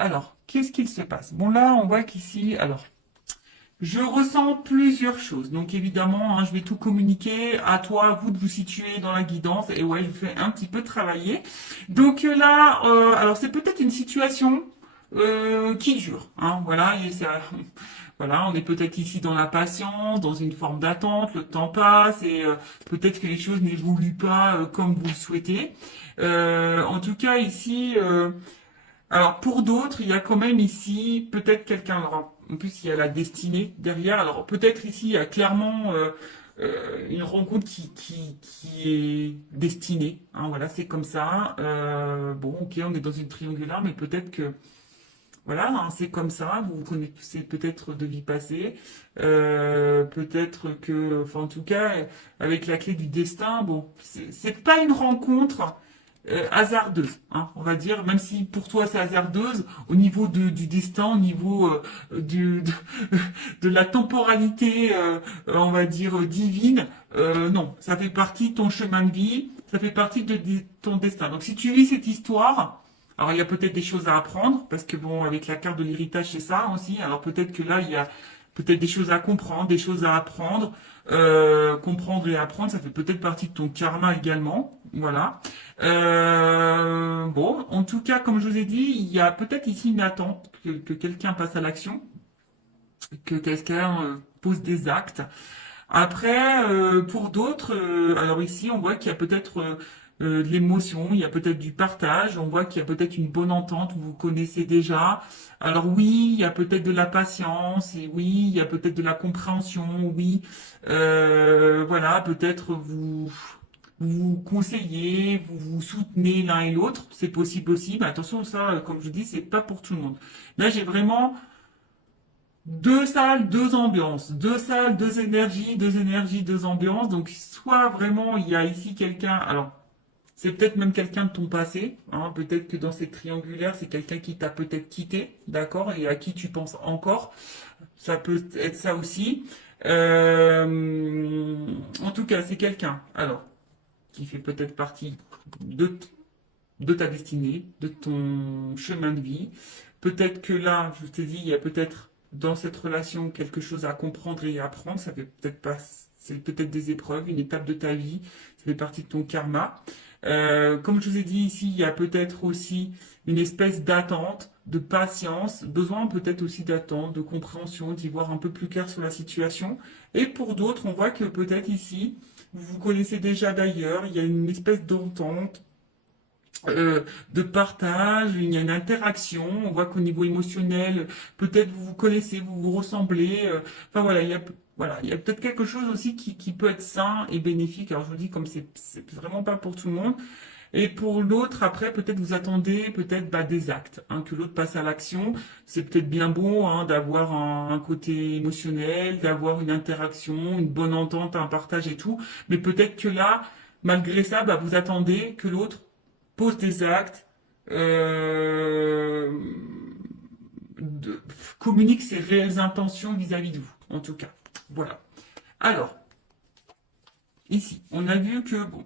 Alors, qu'est-ce qu'il se passe? Bon, là, on voit qu'ici, alors, je ressens plusieurs choses. Donc, évidemment, hein, je vais tout communiquer. À toi, à vous de vous situer dans la guidance. Et ouais, je vais un petit peu travailler. Donc là, alors, c'est peut-être une situation qui dure. Hein, voilà, et ça, voilà, on est peut-être ici dans la patience, dans une forme d'attente. Le temps passe et peut-être que les choses n'évoluent pas comme vous le souhaitez. En tout cas, ici. Alors pour d'autres, il y a quand même ici peut-être quelqu'un. Alors, en plus, il y a la destinée derrière. Alors peut-être ici, il y a clairement une rencontre qui est destinée. Hein, voilà, c'est comme ça. Bon, ok, on est dans une triangulaire, mais peut-être que voilà, hein, c'est comme ça. Vous vous connaissez peut-être de vie passée. Peut-être que, enfin en tout cas, avec la clé du destin, bon, c'est pas une rencontre hasardeuse, hein, on va dire, même si pour toi c'est hasardeuse, au niveau du destin, au niveau de la temporalité, on va dire, divine, non, ça fait partie de ton chemin de vie, ça fait partie de ton destin. Donc si tu vis cette histoire, alors il y a peut-être des choses à apprendre, parce que bon, avec la carte de l'héritage, c'est ça aussi, alors peut-être que là, il y a peut-être des choses à comprendre, des choses à apprendre, comprendre et apprendre, ça fait peut-être partie de ton karma également, voilà. Bon, en tout cas, comme je vous ai dit, il y a peut-être ici une attente que quelqu'un passe à l'action, que quelqu'un pose des actes. Après, pour d'autres, alors ici, on voit qu'il y a peut-être de l'émotion, il y a peut-être du partage, on voit qu'il y a peut-être une bonne entente, vous vous connaissez déjà. Alors oui, il y a peut-être de la patience, et oui, il y a peut-être de la compréhension, oui. Voilà, peut-être vous conseillez, vous vous soutenez l'un et l'autre, c'est possible aussi, mais attention, ça, comme je dis, c'est pas pour tout le monde. Là, j'ai vraiment deux salles, deux ambiances. Deux salles, deux énergies, deux énergies, deux ambiances. Donc, soit vraiment, il y a ici quelqu'un. Alors, c'est peut-être même quelqu'un de ton passé. Hein, peut-être que dans cette triangulaire, c'est quelqu'un qui t'a peut-être quitté, d'accord, et à qui tu penses encore. Ça peut être ça aussi. En tout cas, c'est quelqu'un. Alors, qui fait peut-être partie de, de ta destinée, de ton chemin de vie. Peut-être que là, je te dis, il y a peut-être dans cette relation quelque chose à comprendre et à apprendre. Ça fait peut-être pas, c'est peut-être des épreuves, une étape de ta vie. Ça fait partie de ton karma. Comme je vous ai dit ici, il y a peut-être aussi une espèce d'attente, de patience, besoin peut-être aussi d'attente, de compréhension, d'y voir un peu plus clair sur la situation. Et pour d'autres, on voit que peut-être ici, vous vous connaissez déjà d'ailleurs, il y a une espèce d'entente, de partage, il y a une interaction. On voit qu'au niveau émotionnel, peut-être vous vous connaissez, vous vous ressemblez. Enfin voilà, il y a peut-être quelque chose aussi qui peut être sain et bénéfique. Alors je vous dis, comme c'est vraiment pas pour tout le monde. Et pour l'autre, après, peut-être vous attendez peut-être bah, des actes, hein, que l'autre passe à l'action. C'est peut-être bien bon hein, d'avoir un côté émotionnel, d'avoir une interaction, une bonne entente, un partage et tout. Mais peut-être que là, malgré ça, bah, vous attendez que l'autre pose des actes, euh, de- communique ses réelles intentions vis-à-vis de vous, en tout cas. Voilà. Alors, ici, on a vu que, bon,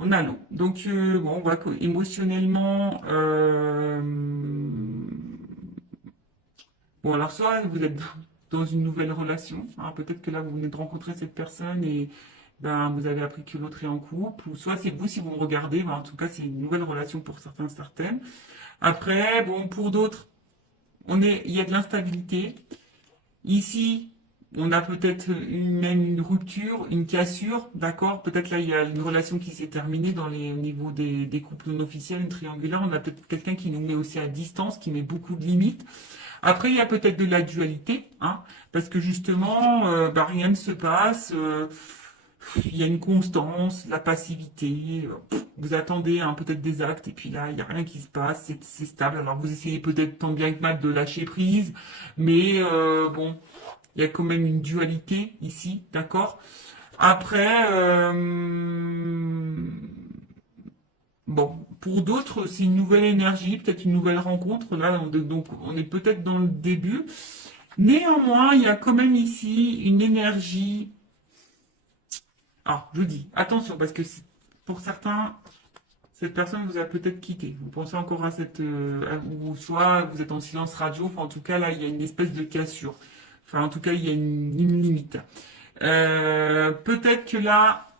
on a l'eau. Donc, bon, on voit qu'émotionnellement, bon, alors soit vous êtes dans une nouvelle relation, hein, peut-être que là, vous venez de rencontrer cette personne et ben, vous avez appris que l'autre est en couple, ou soit c'est vous si vous me regardez, ben, en tout cas, c'est une nouvelle relation pour certains, certaines. Après, bon, pour d'autres, il y a de l'instabilité. Ici, on a peut-être même une rupture, une cassure, d'accord? Peut-être là, il y a une relation qui s'est terminée au niveau des couples non officiels, une triangulaire. On a peut-être quelqu'un qui nous met aussi à distance, qui met beaucoup de limites. Après, il y a peut-être de la dualité, hein, parce que justement, bah, rien ne se passe. Il y a une constance, la passivité. Vous attendez hein, peut-être des actes et puis là, il n'y a rien qui se passe, c'est stable. Alors vous essayez peut-être tant bien que mal de lâcher prise, mais bon, il y a quand même une dualité ici, d'accord? Après, bon, pour d'autres, c'est une nouvelle énergie, peut-être une nouvelle rencontre. Là, donc on est peut-être dans le début. Néanmoins, il y a quand même ici une énergie. Ah, je dis, attention, parce que pour certains, cette personne vous a peut-être quitté. Vous pensez encore à cette... ou soit vous êtes en silence radio. Enfin, en tout cas, là, il y a une espèce de cassure. Enfin, en tout cas, il y a une limite. Peut-être que là,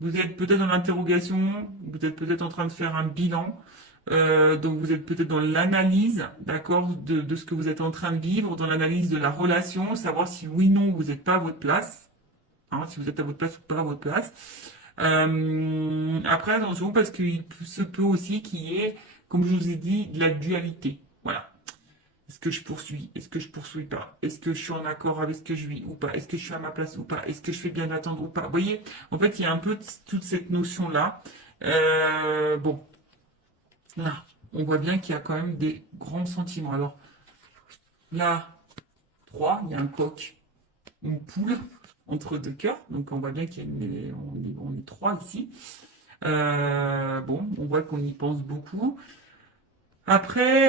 vous êtes peut-être dans l'interrogation, vous êtes peut-être en train de faire un bilan. Donc vous êtes peut-être dans l'analyse, d'accord, de ce que vous êtes en train de vivre, dans l'analyse de la relation, savoir si oui ou non vous n'êtes pas à votre place, hein, si vous êtes à votre place ou pas à votre place. Après, attention, parce qu'il se peut aussi qu'il y ait, comme je vous ai dit, de la dualité. Voilà. Est-ce que je poursuis? Est-ce que je poursuis pas? Est-ce que je suis en accord avec ce que je vis ou pas? Est-ce que je suis à ma place ou pas? Est-ce que je fais bien d'attendre ou pas? Vous voyez, en fait, il y a un peu toute cette notion-là. Bon, là, on voit bien qu'il y a quand même des grands sentiments. Alors, là, 3, il y a un coq, une poule entre deux cœurs. Donc, on voit bien on est 3 ici. Bon, on voit qu'on y pense beaucoup. Après,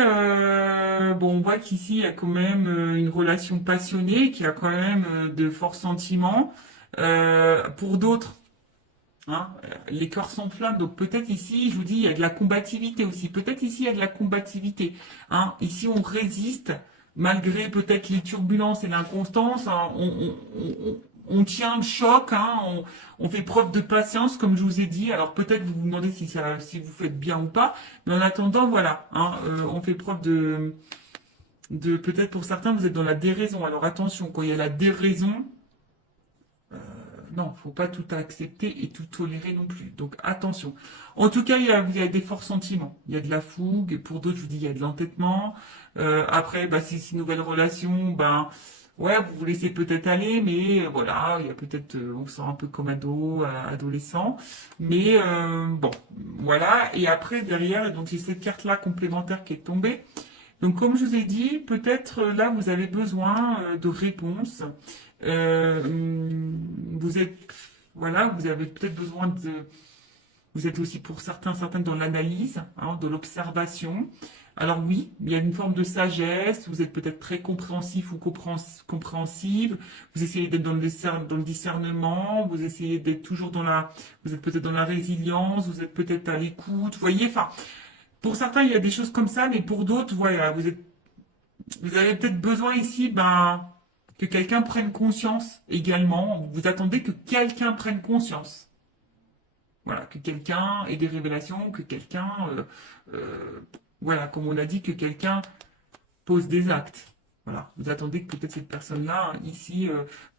bon, on voit qu'ici, il y a quand même une relation passionnée, qui a quand même de forts sentiments. Pour d'autres, hein, les cœurs s'enflamment. Donc peut-être ici, je vous dis, il y a de la combativité aussi. Peut-être ici, il y a de la combativité. Hein. Ici, on résiste, malgré peut-être les turbulences et l'inconstance. Hein, on tient le choc, hein, on fait preuve de patience, comme je vous ai dit. Alors peut-être vous vous demandez si vous faites bien ou pas, mais en attendant, voilà, hein, on fait preuve de peut-être pour certains, vous êtes dans la déraison. Alors attention, quand il y a la déraison, non, faut pas tout accepter et tout tolérer non plus. Donc attention. En tout cas, il y a des forts sentiments. Il y a de la fougue. Pour d'autres, je vous dis, il y a de l'entêtement. Après, bah, si c'est une nouvelle relation, ben ouais, vous vous laissez peut-être aller, mais voilà, il y a peut-être, on se sent un peu comme adolescent. Mais bon, voilà. Et après, derrière, donc j'ai cette carte-là complémentaire qui est tombée. Donc, comme je vous ai dit, peut-être là, vous avez besoin de réponses. Vous êtes, voilà, vous avez peut-être besoin de, vous êtes aussi pour certaines dans l'analyse, hein, de l'observation. Alors oui, il y a une forme de sagesse, vous êtes peut-être très compréhensif ou compréhensive, vous essayez d'être dans le discernement, vous essayez d'être toujours vous êtes peut-être dans la résilience, vous êtes peut-être à l'écoute, vous voyez, enfin, pour certains, il y a des choses comme ça, mais pour d'autres, voilà, vous avez peut-être besoin ici, ben, que quelqu'un prenne conscience également. Vous attendez que quelqu'un prenne conscience. Voilà, que quelqu'un ait des révélations, que quelqu'un, voilà, comme on l'a dit, que quelqu'un pose des actes. Voilà, vous attendez que peut-être cette personne-là, ici,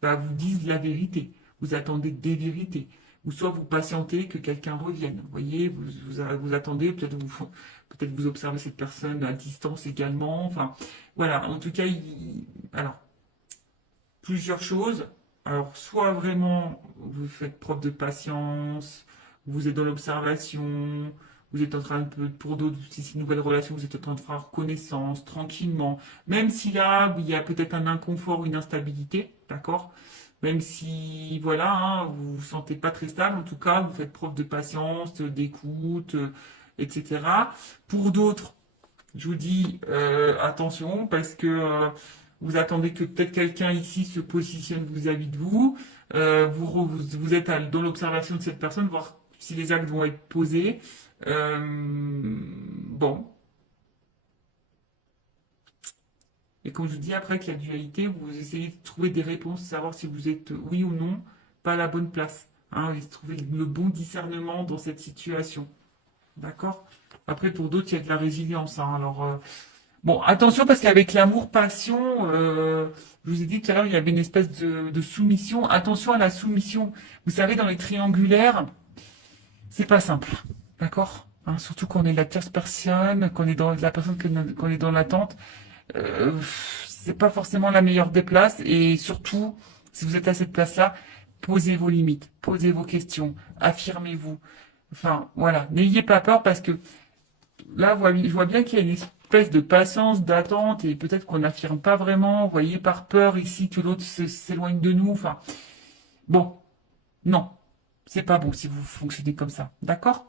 bah, vous dise la vérité. Vous attendez des vérités. Ou soit vous patientez que quelqu'un revienne. Vous voyez, vous attendez, peut-être vous observez cette personne à distance également. Enfin, voilà, en tout cas, alors, plusieurs choses. Alors, soit vraiment vous faites preuve de patience, vous êtes dans l'observation, vous êtes en train de, pour d'autres, si c'est une nouvelle relation, vous êtes en train de faire connaissance tranquillement, même si là, il y a peut-être un inconfort, une instabilité, d'accord? Même si, voilà, hein, vous vous sentez pas très stable, en tout cas, vous faites preuve de patience, d'écoute, etc. Pour d'autres, je vous dis attention parce que vous attendez que peut-être quelqu'un ici se positionne vis-à-vis de vous. Vous êtes dans l'observation de cette personne, voir si les actes vont être posés. Bon. Et comme je vous dis, après que la dualité, vous essayez de trouver des réponses, savoir si vous êtes oui ou non pas à la bonne place. Hein, et trouver le bon discernement dans cette situation. D'accord? Après, pour d'autres, il y a de la résilience. Hein, alors, bon, attention parce qu'avec l'amour-passion, je vous ai dit tout à l'heure, il y avait une espèce de soumission. Attention à la soumission. Vous savez, dans les triangulaires, c'est pas simple. D'accord? Hein, surtout quand on est la tierce personne, qu'on est dans la personne qu'on est dans l'attente. C'est pas forcément la meilleure des places. Et surtout, si vous êtes à cette place-là, posez vos limites, posez vos questions, affirmez-vous. Enfin, voilà. N'ayez pas peur parce que là, je vois bien qu'il y a une espèce de patience, d'attente, et peut-être qu'on n'affirme pas vraiment, vous voyez, par peur ici que l'autre s'éloigne de nous. Enfin, bon, non, c'est pas bon si vous fonctionnez comme ça. D'accord?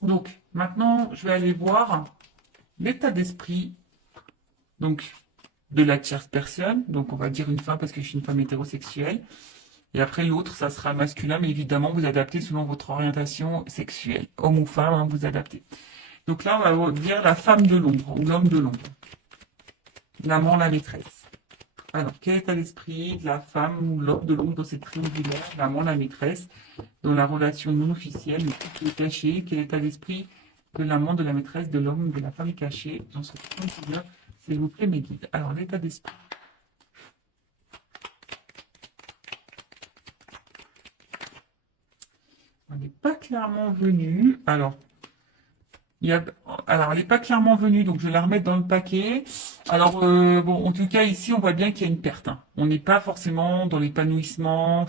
Donc, maintenant, je vais aller voir l'état d'esprit, donc, de la tierce personne. Donc, on va dire une femme parce que je suis une femme hétérosexuelle. Et après, l'autre, ça sera masculin, mais évidemment, vous adaptez selon votre orientation sexuelle. Homme ou femme, hein, vous adaptez. Donc là, on va dire la femme de l'ombre ou l'homme de l'ombre. L'amant, la maîtresse. Alors, quel état d'esprit de la femme ou l'homme de l'ombre dans cette triangulaire, l'amant, la maîtresse, dans la relation non officielle, le couple caché? Quel état d'esprit de l'amant, de la maîtresse, de l'homme, de la femme cachée dans ce triangulaire? S'il vous plaît, mes guides. Alors, l'état d'esprit. On n'est pas clairement venu. Alors, alors, elle n'est pas clairement venue, donc je vais la remettre dans le paquet. Alors, bon, en tout cas, ici, on voit bien qu'il y a une perte, hein. On n'est pas forcément dans l'épanouissement.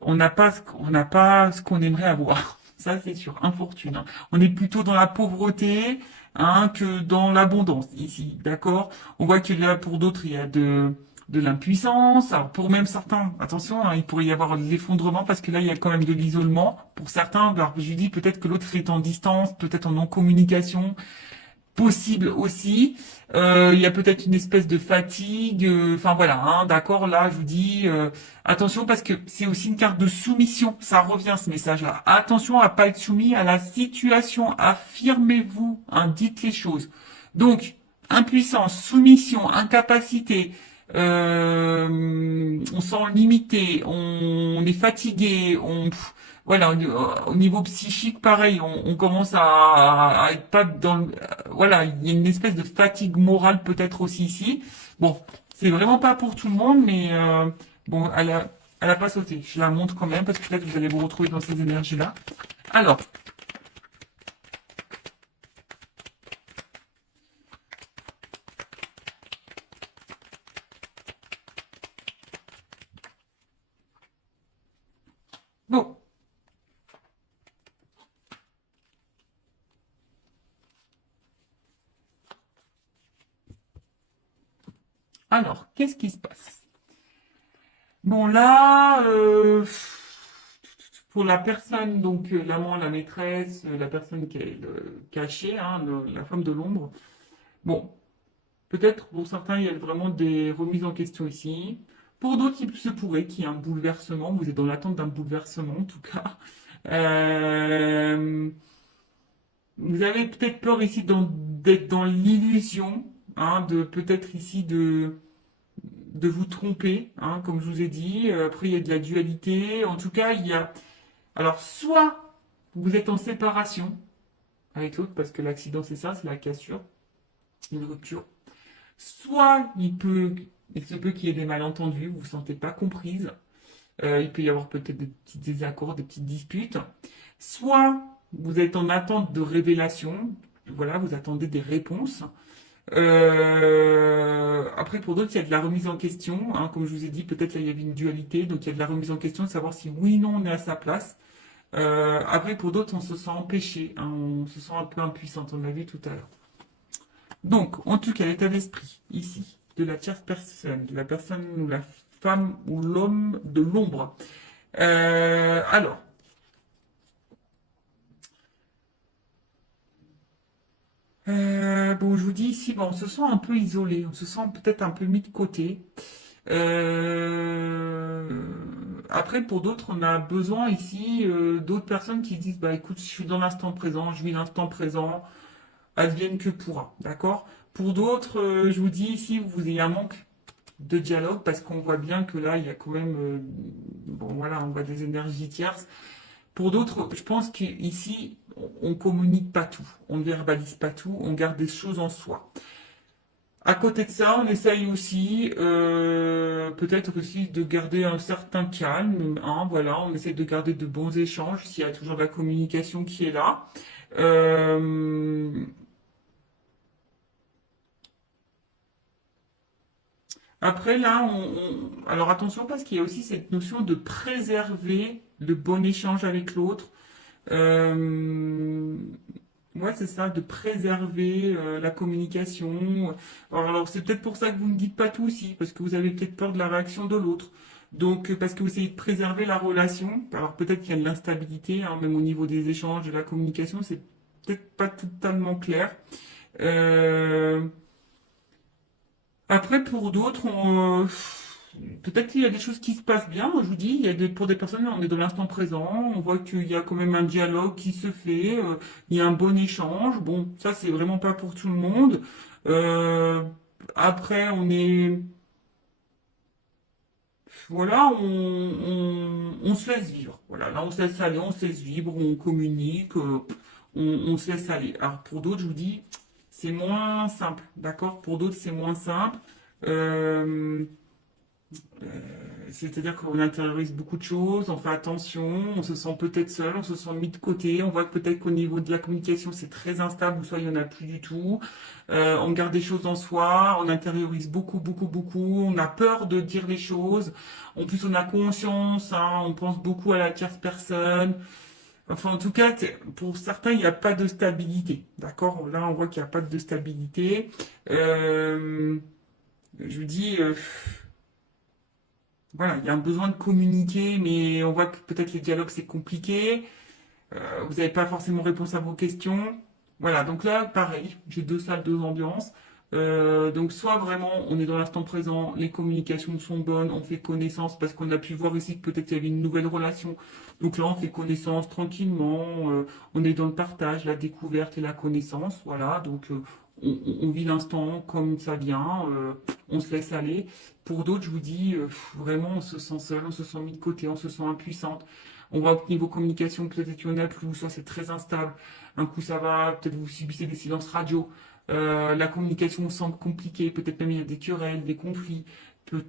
On n'a pas ce qu'on aimerait avoir. Ça, c'est sûr. Infortune, hein. On est plutôt dans la pauvreté, hein, que dans l'abondance, ici. D'accord? On voit qu'il y a, pour d'autres, il y a de l'impuissance. Alors, pour même certains, attention, hein, il pourrait y avoir de l'effondrement parce que là, il y a quand même de l'isolement. Pour certains, alors, je dis peut-être que l'autre est en distance, peut-être en non-communication, possible aussi. Il y a peut-être une espèce de fatigue. Enfin voilà, hein, d'accord. Là, je vous dis attention parce que c'est aussi une carte de soumission. Ça revient ce message-là. Attention à pas être soumis à la situation. Affirmez-vous, hein, dites les choses. Donc impuissance, soumission, incapacité. On sent limité, on est fatigué, voilà, au niveau psychique, pareil, on commence à être pas dans voilà, il y a une espèce de fatigue morale peut-être aussi ici. Bon, c'est vraiment pas pour tout le monde, mais bon, elle a pas sauté. Je la montre quand même parce que peut-être vous allez vous retrouver dans ces énergies-là. Alors, bon, alors, qu'est-ce qui se passe? Bon, là, pour la personne, donc l'amant, la maîtresse, la personne qui est cachée, hein, la femme de l'ombre, bon, peut-être pour certains, il y a vraiment des remises en question ici. Pour d'autres, il se pourrait qu'il y ait un bouleversement. Vous êtes dans l'attente d'un bouleversement, en tout cas. Euh, Vous avez peut-être peur ici d'être dans l'illusion, hein, de peut-être ici de vous tromper, hein, comme je vous ai dit. Après, il y a de la dualité. En tout cas, il y a... Alors, soit vous êtes en séparation avec l'autre, parce que l'accident, c'est ça, c'est la cassure, une rupture. Soit il se peut qu'il y ait des malentendus, vous ne vous sentez pas comprise. Il peut y avoir peut-être des petits désaccords, des petites disputes. Soit vous êtes en attente de révélation, voilà, vous attendez des réponses. Après, pour d'autres, il y a de la remise en question, hein, comme je vous ai dit, peut-être là il y avait une dualité, donc il y a de la remise en question de savoir si oui ou non on est à sa place. Après, pour d'autres, on se sent empêché, hein, on se sent un peu impuissante, on l'a vu tout à l'heure. Donc, en tout cas, l'état d'esprit, ici, de la tierce personne, de la personne ou la femme ou l'homme de l'ombre. Alors, bon, je vous dis ici, bon, on se sent un peu isolé, on se sent peut-être un peu mis de côté. Euh, Après, pour d'autres, on a besoin ici d'autres personnes qui se disent, bah écoute, je suis dans l'instant présent, je vis l'instant présent, advienne que pourra, d'accord? Pour d'autres, je vous dis ici, vous ayez un manque de dialogue parce qu'on voit bien que là, il y a quand même, bon voilà, on voit des énergies tierces. Pour d'autres, je pense qu'ici, on communique pas tout, on ne verbalise pas tout, on garde des choses en soi. À côté de ça, on essaye aussi, peut-être aussi de garder un certain calme, hein, voilà, on essaye de garder de bons échanges s'il y a toujours de la communication qui est là. Euh, Après, là, alors attention parce qu'il y a aussi cette notion de préserver le bon échange avec l'autre. Euh, Ouais, c'est ça, de préserver la communication. Alors, c'est peut-être pour ça que vous ne dites pas tout aussi, parce que vous avez peut-être peur de la réaction de l'autre. Donc, parce que vous essayez de préserver la relation. Alors, peut-être qu'il y a de l'instabilité, hein, même au niveau des échanges, de la communication, c'est peut-être pas totalement clair. Euh, Après, pour d'autres, peut-être qu'il y a des choses qui se passent bien, je vous dis, pour des personnes, on est dans l'instant présent, on voit qu'il y a quand même un dialogue qui se fait, il y a un bon échange. Bon, ça, c'est vraiment pas pour tout le monde. Euh, après, voilà, on se laisse vivre. Voilà, là, on se laisse aller, on se laisse vivre, on communique, on se laisse aller. Alors, pour d'autres, je vous dis, c'est moins simple, d'accord? Pour d'autres, c'est moins simple. Euh, euh, C'est-à-dire qu'on intériorise beaucoup de choses, on fait attention, on se sent peut-être seul, on se sent mis de côté, on voit que peut-être qu'au niveau de la communication c'est très instable ou soit il n'y en a plus du tout. On garde des choses en soi, on intériorise beaucoup, beaucoup, beaucoup, on a peur de dire les choses. En plus on a conscience, hein, on pense beaucoup à la tierce personne. Enfin en tout cas, pour certains il n'y a pas de stabilité. D'accord? Là on voit qu'il n'y a pas de stabilité. Euh, je vous dis... voilà, il y a un besoin de communiquer, mais on voit que peut-être les dialogues c'est compliqué. Vous n'avez pas forcément réponse à vos questions. Voilà, donc là, pareil, j'ai deux salles, deux ambiances. Donc soit vraiment on est dans l'instant présent, les communications sont bonnes, on fait connaissance parce qu'on a pu voir ici que peut-être il y avait une nouvelle relation. Donc là on fait connaissance tranquillement, on est dans le partage, la découverte et la connaissance. Voilà, donc on vit l'instant comme ça vient, on se laisse aller. Pour d'autres, je vous dis, vraiment on se sent seul, on se sent mis de côté, on se sent impuissante. On voit que niveau communication, peut-être qu'il y en a plus, soit c'est très instable. Un coup ça va, peut-être vous subissez des silences radio. La communication semble compliquée, peut-être même il y a des querelles, des conflits,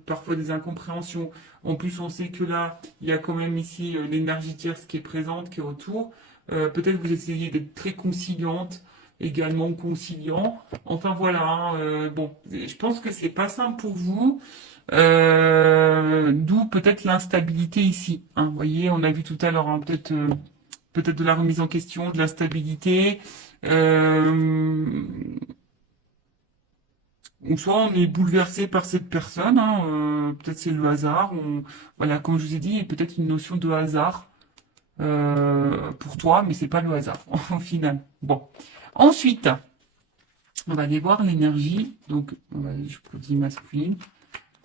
parfois des incompréhensions. En plus, on sait que là, il y a quand même ici l'énergie tierce qui est présente, qui est autour. Peut-être vous essayez d'être très conciliante, également conciliant. Enfin voilà, hein, bon, je pense que c'est pas simple pour vous. D'où peut-être l'instabilité ici. Hein. Vous voyez, on a vu tout à l'heure hein, peut-être de la remise en question, de l'instabilité. Euh, ou soit on est bouleversé par cette personne, hein, peut-être c'est le hasard. Voilà, comme je vous ai dit, il y a peut-être une notion de hasard pour toi, mais c'est pas le hasard au final. Bon. Ensuite, on va aller voir l'énergie. Donc, je dis masculine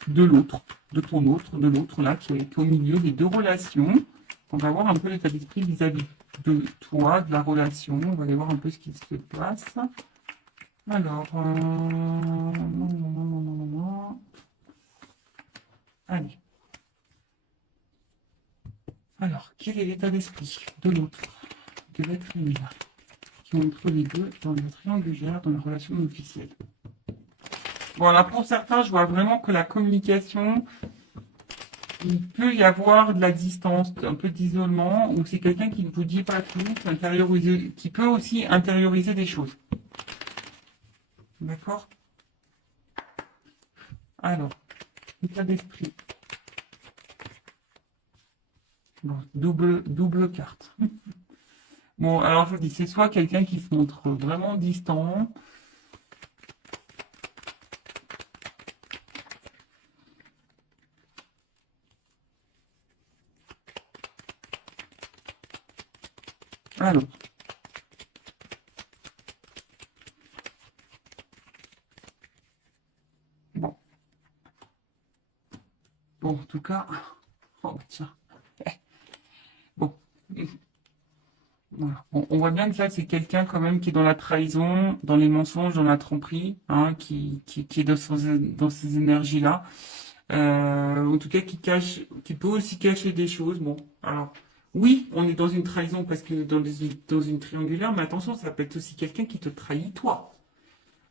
de l'autre, de l'autre là, qui est au milieu des deux relations. On va voir un peu l'état d'esprit vis-à-vis de toi, de la relation. On va aller voir un peu ce qui se passe. Alors, allez. Alors, quel est l'état d'esprit de l'autre, de l'être aimé, qui est entre les deux dans le triangulaire, dans la relation officielle. Voilà, pour certains, je vois vraiment que la communication, il peut y avoir de la distance, un peu d'isolement, ou c'est quelqu'un qui ne vous dit pas tout, qui peut aussi intérioriser des choses. D'accord? Alors, état d'esprit. Bon, double carte. Bon, alors je vous dis, c'est soit quelqu'un qui se montre vraiment distant. Alors. Bon. Bon, en tout cas. Oh, tiens. Bon. Voilà. On voit bien que là, c'est quelqu'un quand même qui est dans la trahison, dans les mensonges, dans la tromperie, hein, qui est dans ces énergies-là. En tout cas, qui peut aussi cacher des choses. Bon, alors, oui, on est dans une trahison parce que dans une triangulaire, mais attention, ça peut être aussi quelqu'un qui te trahit toi.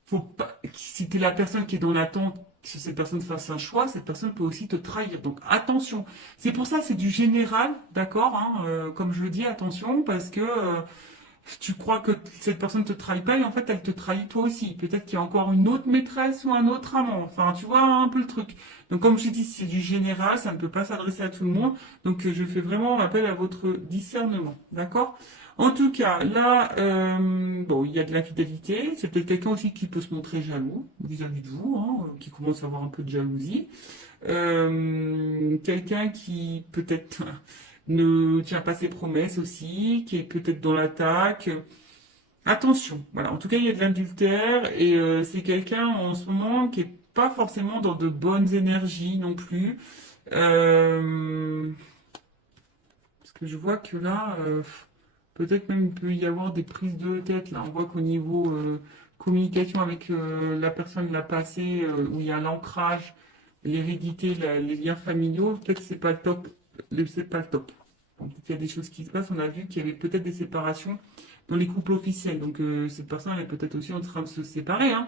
Faut pas, si tu es la personne qui est dans l'attente que cette personne fasse un choix, cette personne peut aussi te trahir. Donc attention. C'est pour ça, c'est du général, d'accord hein, comme je le dis, attention, parce que tu crois que cette personne te trahit pas et en fait elle te trahit toi aussi. Peut-être qu'il y a encore une autre maîtresse ou un autre amant. Enfin, tu vois un peu le truc. Donc comme je dis, c'est du général, ça ne peut pas s'adresser à tout le monde. Donc je fais vraiment appel à votre discernement, d'accord? En tout cas, là, bon, il y a de l'infidélité. C'est peut-être quelqu'un aussi qui peut se montrer jaloux vis-à-vis de vous, hein, qui commence à avoir un peu de jalousie. Quelqu'un qui peut-être ne tient pas ses promesses aussi, qui est peut-être dans l'attaque. Attention, voilà. En tout cas, il y a de l'adultère et c'est quelqu'un en ce moment qui est pas forcément dans de bonnes énergies non plus. Euh, Parce que je vois que là, peut-être même il peut y avoir des prises de tête. Là, on voit qu'au niveau communication avec la personne la passée, où il y a l'ancrage, l'hérédité, les liens familiaux, peut-être que c'est pas le top. C'est pas le top. Donc, il y a des choses qui se passent. On a vu qu'il y avait peut-être des séparations dans les couples officiels. Donc cette personne elle est peut-être aussi en train de se séparer. Hein.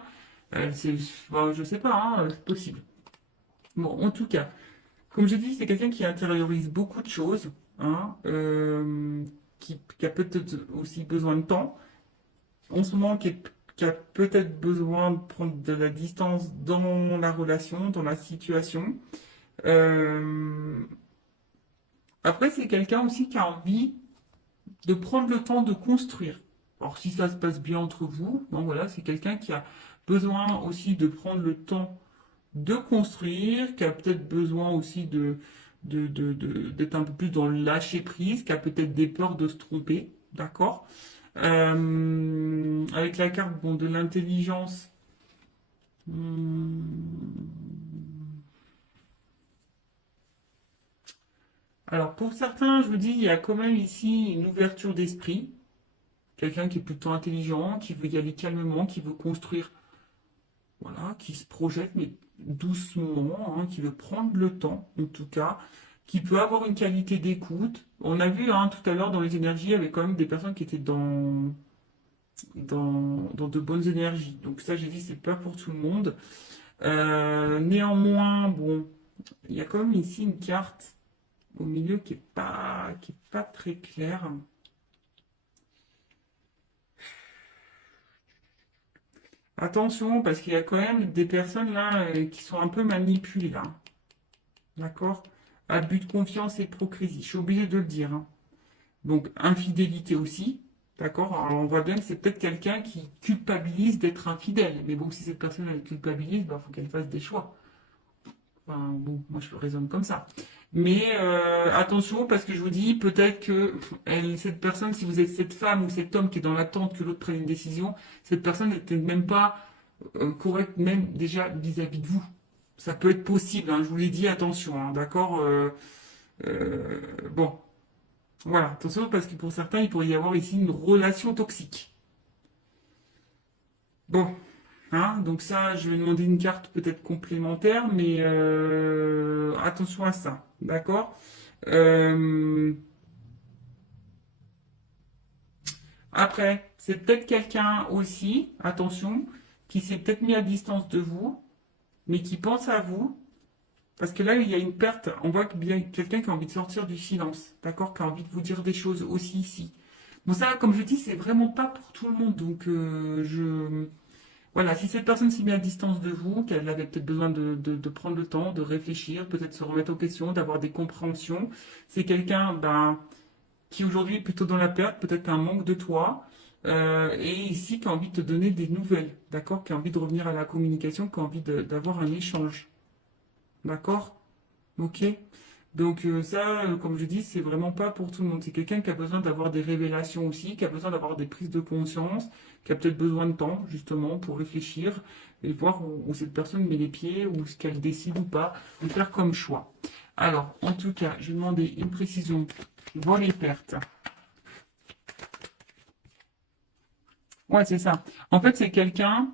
Enfin, je sais pas, hein, c'est possible. Bon, en tout cas. Comme je dis, c'est quelqu'un qui intériorise beaucoup de choses, hein, qui a peut-être aussi besoin de temps. En ce moment, qui a peut-être besoin de prendre de la distance dans la relation, dans la situation. Euh, Après, c'est quelqu'un aussi qui a envie de prendre le temps de construire. Alors, si ça se passe bien entre vous, bon voilà, c'est quelqu'un qui a besoin aussi de prendre le temps de construire, qui a peut-être besoin aussi d'être un peu plus dans le lâcher prise, qui a peut-être des peurs de se tromper, d'accord? Avec la carte bon, de l'intelligence, hum, alors pour certains, je vous dis, il y a quand même ici une ouverture d'esprit, quelqu'un qui est plutôt intelligent, qui veut y aller calmement, qui veut construire, voilà, qui se projette, mais doucement, hein, qui veut prendre le temps, en tout cas, qui peut avoir une qualité d'écoute. On a vu hein, tout à l'heure dans les énergies, il y avait quand même des personnes qui étaient dans de bonnes énergies. Donc ça, j'ai dit, c'est pas pour tout le monde. Néanmoins, bon, il y a quand même ici une carte au milieu qui est pas très claire. Attention, parce qu'il y a quand même des personnes là qui sont un peu manipulées là. D'accord? Abus de confiance et hypocrisie. Je suis obligé de le dire. Hein. Donc, infidélité aussi. D'accord? Alors, on voit bien que c'est peut-être quelqu'un qui culpabilise d'être infidèle. Mais bon, si cette personne elle culpabilise, il faut qu'elle fasse des choix. Enfin, bon, moi je raisonne comme ça. Mais attention, parce que je vous dis, peut-être que cette personne, si vous êtes cette femme ou cet homme qui est dans l'attente que l'autre prenne une décision, cette personne n'était même pas correcte, même déjà vis-à-vis de vous. Ça peut être possible, hein, je vous l'ai dit, attention, hein, d'accord bon, voilà, attention, parce que pour certains, il pourrait y avoir ici une relation toxique. Bon, hein, donc ça, je vais demander une carte peut-être complémentaire, mais attention à ça, d'accord? Euh, Après, c'est peut-être quelqu'un aussi, attention, qui s'est peut-être mis à distance de vous, mais qui pense à vous, parce que là, il y a une perte. On voit qu'il y a quelqu'un qui a envie de sortir du silence, d'accord? Qui a envie de vous dire des choses aussi ici. Bon, ça, comme je dis, c'est vraiment pas pour tout le monde, donc voilà, si cette personne s'est mise à distance de vous, qu'elle avait peut-être besoin de prendre le temps, de réfléchir, peut-être se remettre en question, d'avoir des compréhensions, c'est quelqu'un ben, qui aujourd'hui est plutôt dans la perte, peut-être un manque de toi, et ici qui a envie de te donner des nouvelles, d'accord? Qui a envie de revenir à la communication, qui a envie d'avoir un échange, d'accord? Ok? Donc ça, comme je dis, c'est vraiment pas pour tout le monde. C'est quelqu'un qui a besoin d'avoir des révélations aussi, qui a besoin d'avoir des prises de conscience, qui a peut-être besoin de temps justement pour réfléchir et voir où cette personne met les pieds, ou ce qu'elle décide ou pas de faire comme choix. Alors, en tout cas, je vais demander une précision. Vol et perte. Ouais, c'est ça. En fait, c'est quelqu'un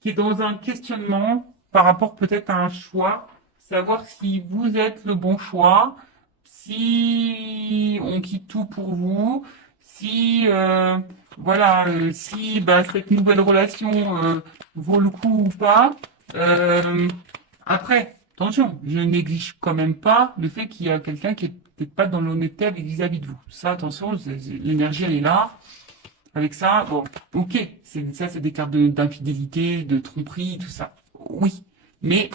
qui est dans un questionnement par rapport peut-être à un choix, savoir si vous êtes le bon choix, si on quitte tout pour vous, si voilà, si bah, cette nouvelle relation vaut le coup ou pas. Euh, Après, attention, je néglige quand même pas le fait qu'il y a quelqu'un qui est peut-être pas dans l'honnêteté vis-à-vis de vous. Ça, attention, l'énergie elle est là. Avec ça, bon, ok, ça c'est des cartes d'infidélité, de tromperie, tout ça. Oui, mais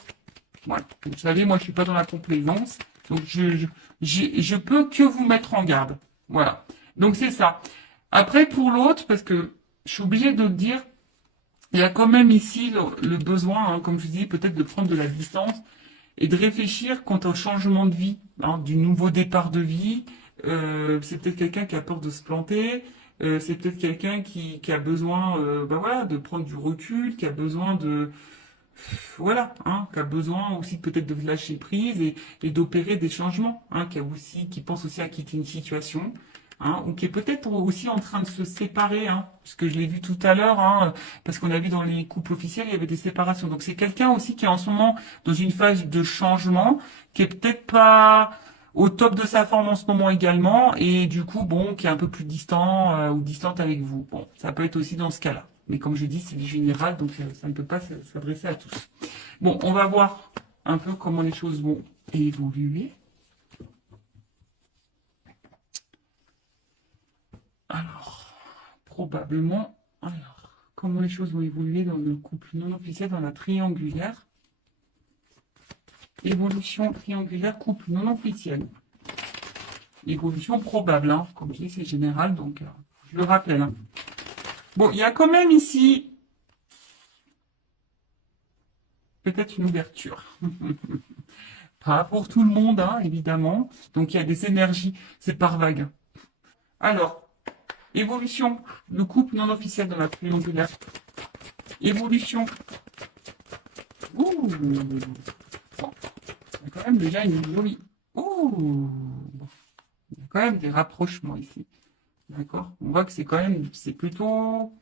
voilà, vous savez, moi je suis pas dans la complaisance, donc je peux que vous mettre en garde. Voilà, donc c'est ça. Après pour l'autre, parce que je suis obligé de le dire, il y a quand même ici le besoin, hein, comme je dis, peut-être de prendre de la distance et de réfléchir quant au changement de vie, hein, du nouveau départ de vie. C'est peut-être quelqu'un qui a peur de se planter. C'est peut-être quelqu'un qui a besoin, bah voilà, de prendre du recul, qui a besoin de, voilà, hein, qui a besoin aussi peut-être de lâcher prise et d'opérer des changements, hein, qui pense aussi à quitter une situation, hein, ou qui est peut-être aussi en train de se séparer, hein, parce que je l'ai vu tout à l'heure, hein, parce qu'on a vu dans les couples officiels, il y avait des séparations. Donc c'est quelqu'un aussi qui est en ce moment dans une phase de changement, qui est peut-être pas au top de sa forme en ce moment également, et du coup, bon, qui est un peu plus distant ou distante avec vous. Bon, ça peut être aussi dans ce cas-là. Mais comme je dis, c'est du général, donc ça ne peut pas s'adresser à tous. Bon, on va voir un peu comment les choses vont évoluer. Alors, probablement, alors, comment les choses vont évoluer dans le couple non officiel, dans la triangulaire. Évolution triangulaire, couple non officiel. Évolution probable, hein. Comme je dis, c'est général, donc je le rappelle. Hein. Bon, il y a quand même ici peut-être une ouverture. Pas pour tout le monde, hein, évidemment. Donc il y a des énergies, c'est par vague. Alors, évolution, le couple non officiel dans la triangulaire. Évolution. Ouh. Bon, il y a quand même déjà une jolie. Ouh. Il y a quand même des rapprochements ici. D'accord. On voit que c'est quand même, c'est plutôt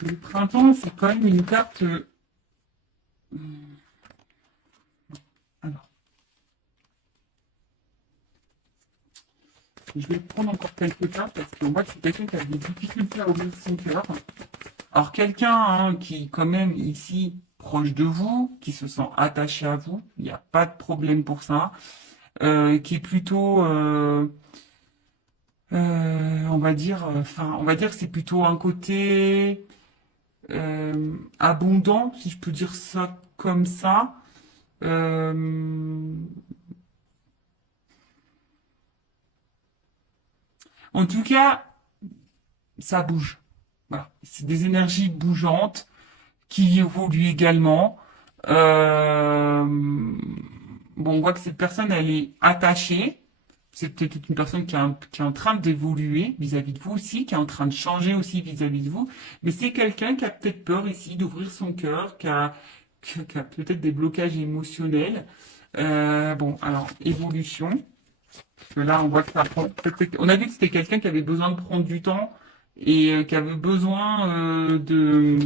le printemps, c'est quand même une carte. Alors, je vais prendre encore quelques cartes parce qu'on voit que c'est quelqu'un qui a des difficultés à ouvrir son cœur. Alors, quelqu'un hein, qui, quand même, ici, proche de vous, qui se sent attaché à vous, il n'y a pas de problème pour ça, qui est plutôt, on va dire, on va dire que c'est plutôt un côté abondant, si je peux dire ça comme ça. Euh, en tout cas, ça bouge. Voilà. C'est des énergies bougeantes qui évoluent également. Euh, bon, on voit que cette personne, elle est attachée. C'est peut-être une personne qui est en train d'évoluer vis-à-vis de vous aussi, qui est en train de changer aussi vis-à-vis de vous. Mais c'est quelqu'un qui a peut-être peur ici d'ouvrir son cœur, qui a peut-être des blocages émotionnels. Bon, alors, évolution. Parce que là, on voit que ça prend. On a vu que c'était quelqu'un qui avait besoin de prendre du temps et qui avait besoin de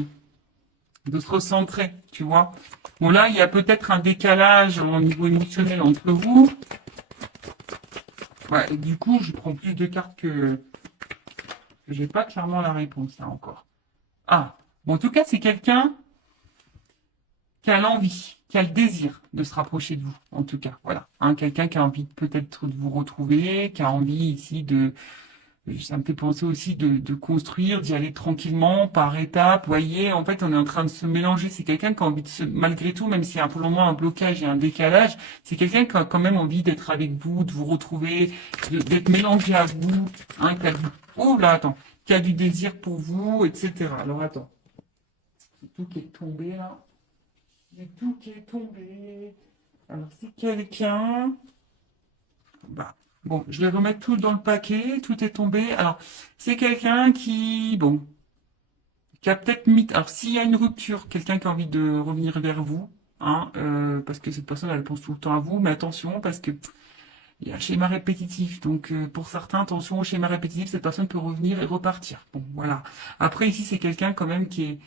se recentrer, tu vois. Bon, là, il y a peut-être un décalage au niveau émotionnel entre vous. Ouais, et du coup, je prends plus de cartes que j'ai pas clairement la réponse là encore. Ah, bon, en tout cas, c'est quelqu'un qui a l'envie, qui a le désir de se rapprocher de vous, en tout cas. Voilà, hein, quelqu'un qui a envie peut-être de vous retrouver, qui a envie ici de ça me fait penser aussi de construire, d'y aller tranquillement, par étapes. Vous voyez, en fait, on est en train de se mélanger. C'est quelqu'un qui a envie de se, malgré tout, même s'il y a pour le moment un blocage et un décalage, c'est quelqu'un qui a quand même envie d'être avec vous, de vous retrouver, d'être mélangé à vous, hein, qui a du, oh là, attends, qui a du désir pour vous, etc. Alors, attends. C'est tout qui est tombé, là. C'est tout qui est tombé. Alors, c'est quelqu'un, bah, bon, je vais remettre tout dans le paquet, tout est tombé. Alors, c'est quelqu'un qui, bon, qui a peut-être mis, alors s'il y a une rupture, quelqu'un qui a envie de revenir vers vous, hein, parce que cette personne, elle pense tout le temps à vous, mais attention, parce que il y a un schéma répétitif. Donc, pour certains, attention au schéma répétitif, cette personne peut revenir et repartir. Bon, voilà. Après, ici, c'est quelqu'un quand même qui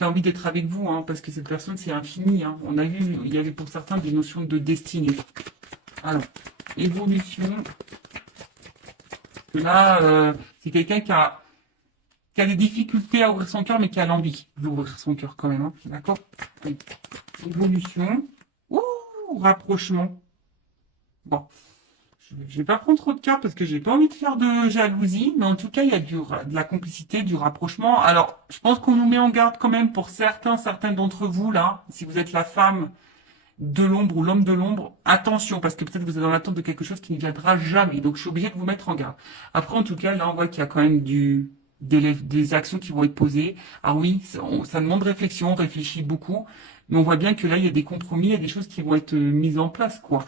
a envie d'être avec vous, hein, parce que cette personne, c'est infini, hein. On a vu, il y avait pour certains des notions de destinée. Alors, évolution. Là, c'est quelqu'un qui a des difficultés à ouvrir son cœur, mais qui a l'envie d'ouvrir son cœur quand même. Hein. D'accord. Oui. Évolution. Ouh, rapprochement. Bon, je vais pas prendre trop de cartes parce que j'ai pas envie de faire de jalousie, mais en tout cas, il y a de la complicité, du rapprochement. Alors, je pense qu'on nous met en garde quand même pour certains d'entre vous là, si vous êtes la femme de l'ombre ou l'homme de l'ombre, attention, parce que peut-être vous êtes dans l'attente de quelque chose qui ne viendra jamais. Donc, je suis obligé de vous mettre en garde. Après, en tout cas, là, on voit qu'il y a quand même des actions qui vont être posées. Ah oui, ça demande réflexion, on réfléchit beaucoup, mais on voit bien que là, il y a des compromis, il y a des choses qui vont être mises en place, quoi.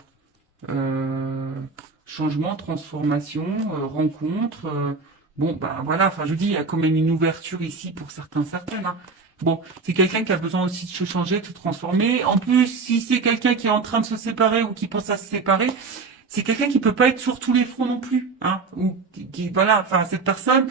changement, transformation, rencontre. Bon, bah voilà, enfin je vous dis, il y a quand même une ouverture ici pour certains, certaines. Hein. Bon, c'est quelqu'un qui a besoin aussi de se changer, de se transformer. En plus, si c'est quelqu'un qui est en train de se séparer ou qui pense à se séparer, c'est quelqu'un qui peut pas être sur tous les fronts non plus. Hein, ou voilà, enfin cette personne,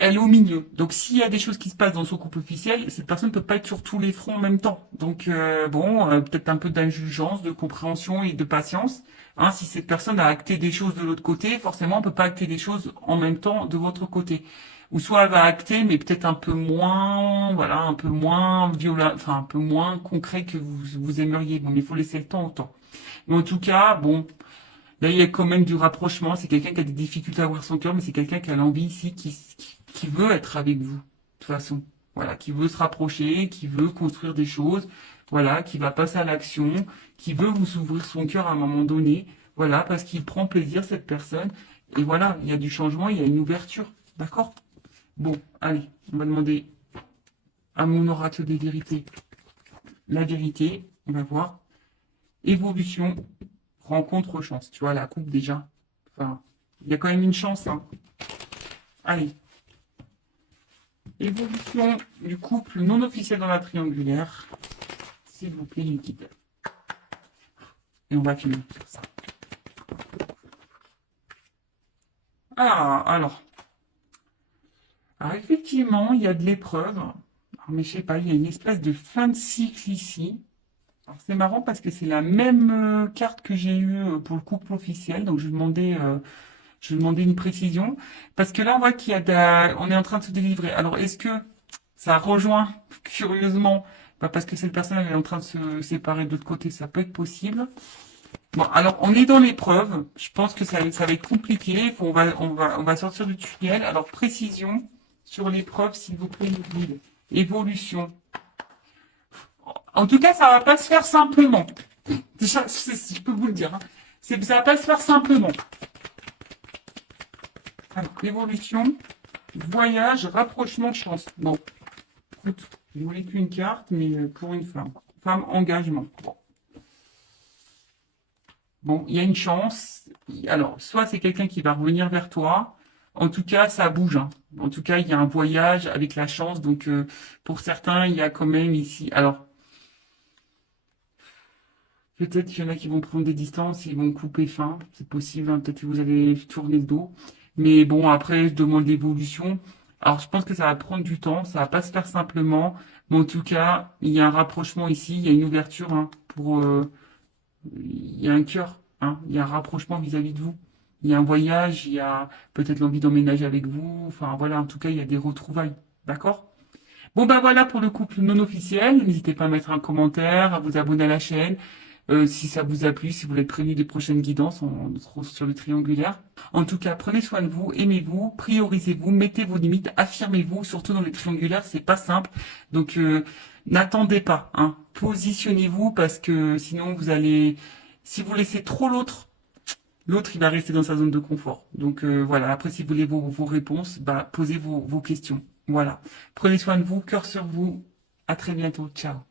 elle est au milieu. Donc s'il y a des choses qui se passent dans son couple officiel, cette personne ne peut pas être sur tous les fronts en même temps. Donc bon, peut-être un peu d'indulgence, de compréhension et de patience. Hein, si cette personne a acté des choses de l'autre côté, forcément on peut pas acter des choses en même temps de votre côté. Ou soit elle va acter, mais peut-être un peu moins, voilà, un peu moins violent, enfin un peu moins concret que vous aimeriez. Bon, mais il faut laisser le temps au temps. Mais en tout cas, bon, là, il y a quand même du rapprochement. C'est quelqu'un qui a des difficultés à ouvrir son cœur, mais c'est quelqu'un qui a l'envie ici, qui veut être avec vous, de toute façon. Voilà, qui veut se rapprocher, qui veut construire des choses, voilà, qui va passer à l'action, qui veut vous ouvrir son cœur à un moment donné, voilà, parce qu'il prend plaisir, cette personne. Et voilà, il y a du changement, il y a une ouverture. D'accord? Bon, allez, on va demander à mon oracle des vérités la vérité. On va voir. Évolution, rencontre, chance. Tu vois, la coupe déjà. Enfin, il y a quand même une chance. Hein. Allez. Évolution du couple non officiel dans la triangulaire. S'il vous plaît, une guide. Et on va finir sur ça. Ah, alors. Alors, effectivement, il y a de l'épreuve. Mais je sais pas, il y a une espèce de fin de cycle ici. Alors, c'est marrant parce que c'est la même carte que j'ai eue pour le couple officiel. Donc, je vais demander une précision. Parce que là, on voit on est en train de se délivrer. Alors, est-ce que ça rejoint, curieusement, parce que cette personne elle est en train de se séparer de l'autre côté, ça peut être possible. Bon, alors, on est dans l'épreuve. Je pense que ça va être compliqué. On va sortir du tunnel. Alors, précision sur l'épreuve, s'il vous plaît, le guide. Évolution. En tout cas, ça va pas se faire simplement. Déjà, je peux vous le dire. Hein. Ça va pas se faire simplement. Alors, évolution, voyage, rapprochement, chance. Bon, écoute, je voulais qu'une carte, mais pour une femme. Femme, engagement. Bon, il y a une chance. Alors, soit c'est quelqu'un qui va revenir vers toi. En tout cas, ça bouge. Hein. En tout cas, il y a un voyage avec la chance. Donc, pour certains, il y a quand même ici. Alors, peut-être qu'il y en a qui vont prendre des distances, ils vont couper fin. C'est possible. Hein. Peut-être que vous allez tourner le dos. Mais bon, après, je demande l'évolution. Alors, je pense que ça va prendre du temps. Ça va pas se faire simplement. Mais en tout cas, il y a un rapprochement ici. Il y a une ouverture hein, il y a un cœur, hein, il y a un rapprochement vis-à-vis de vous. Il y a un voyage, il y a peut-être l'envie d'emménager avec vous. Enfin voilà, en tout cas, il y a des retrouvailles. D'accord? Bon ben voilà pour le couple non officiel. N'hésitez pas à mettre un commentaire, à vous abonner à la chaîne. Si ça vous a plu, si vous voulez être prévenu des prochaines guidances, on se retrouve sur le triangulaire. En tout cas, prenez soin de vous, aimez-vous, priorisez-vous, mettez vos limites, affirmez-vous, surtout dans les triangulaires, c'est pas simple. Donc n'attendez pas, hein. Positionnez-vous parce que sinon si vous laissez trop l'autre il va rester dans sa zone de confort. Donc voilà, après si vous voulez vos réponses, bah posez vos questions. Voilà. Prenez soin de vous, cœur sur vous. À très bientôt. Ciao.